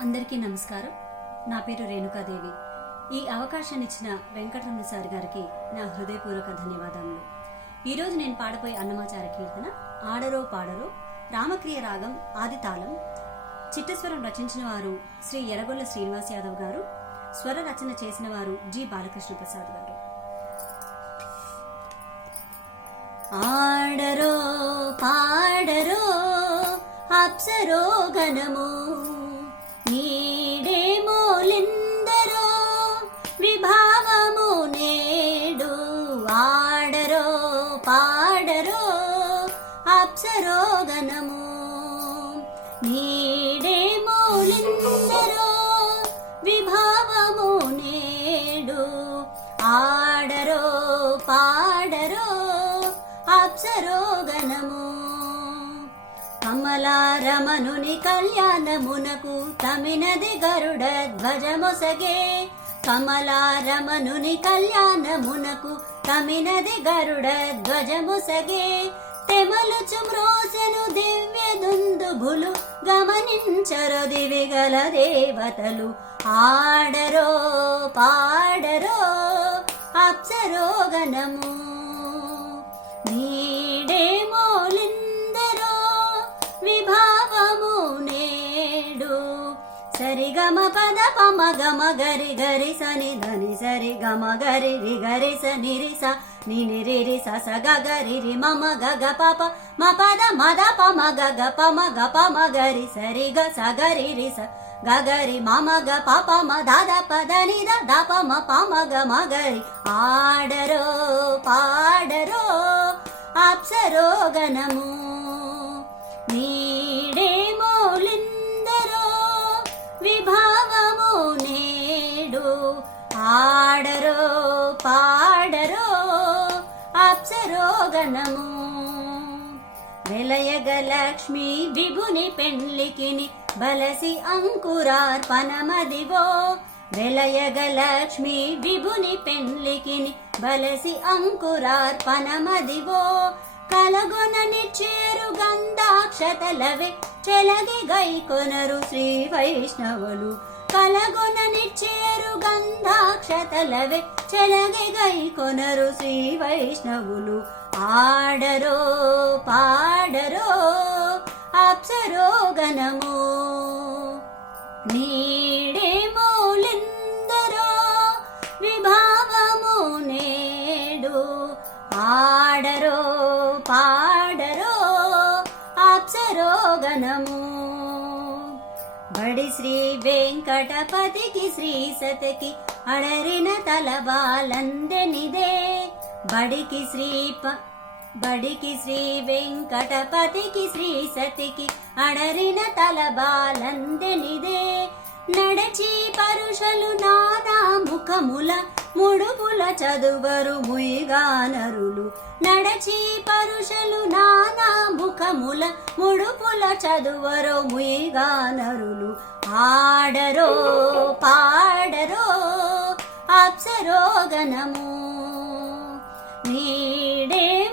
అందరికీ నమస్కారం. నా పేరు రేణుకాదేవి. ఈ అవకాశాన్ని ఇచ్చిన వెంకటరమణ సార్ గారికి నా హృదయపూర్వక ధన్యవాదములు. ఈరోజు నేను పాడపోయే అన్నమాచార కీర్తన ఆడరో పాడరో రామక్రియ రాగం ఆది తాళం చిట్టస్వరం రచించిన వారు శ్రీ ఎరగొల్ల శ్రీనివాస్ యాదవ్ గారు స్వర రచన చేసిన వారు జి. బాలకృష్ణ ప్రసాద్ గారు. ఆడరో పాడరో అప్సరో గణము పాడరో అప్సరో గణము నీడేమోలిందరో విభావము నేడు. ఆడరో పాడరో అప్సరోగణము కమలారమనుని కళ్యాణమునకు తమినది గరుడ ధ్వజమొసగే కమలారమనుని కళ్యాణమునకు తమినది గరుడ ధ్వజమొసగే తెమలుచు మ్రోసెను దివ్య దుందుభులు గమనించరు దివిగల దేవతలు. ఆడరో పాడరో అప్సరో సరి సరిగమ పద పమ గమ గరి గరి సని ధని సరి గమ గరి రి గరి స నిరి స ని నిరి రి స స గ గరి రి మమ గ గ ప ప మ పద మద ప మ గ గ ప మ గ ప మ గరి సరి గ స గరి రి స గ గరి మమ గ ప ప మ ద ద ప ద ని ద ద ప మ ప మ గ మ గరి ఆడరో పాడరో అప్సరో గణము ఆడరో పాడరో అప్సరోగణము గణము లక్ష్మి విభుని పెండ్లికిని బలసి అంకురార్పణమదివో. వెలయగ లక్ష్మి విభుని పెండ్లికిని బలసి అంకురార్పణమదివో. కలగొనని చేరు గంధాక్షతలవే చెలగి గై కొనరు శ్రీ వైష్ణవులు. కలగొన నిచ్చేరు గంధాక్షతలవే చెలగి గై కొనరు శ్రీ వైష్ణవులు. ఆడరో పాడరో అప్సరో గణము నీడేమోలిందరో విభావము నేడు. ఆడరో పా గణము. బడి శ్రీ వెంకటపతికి శ్రీ సతకి అడరిన తలబాలందెనిదే బడికి శ్రీ బడికి శ్రీ వెంకటపతికి శ్రీ సతికి అడరిన తలబాలందెనిదే నడచి పరుషలు నానా ముఖముల ముడుపుల చదువరు ముయిగానరులు. నడచి పరుషలు నా ముఖముల ముడుపుల చదువరో ముయిగా నరులు ఆడరో పాడరో అప్సరో గణము. నీడేమోలిందరో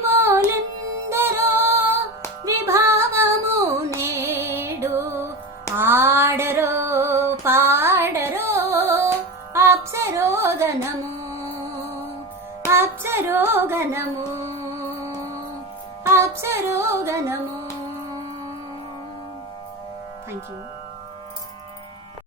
విభావము నేడు. ఆడరో పాడరో అప్సరో గణము. అప్సరో గణము. అప్సరోగణము థ్యాంక్ యూ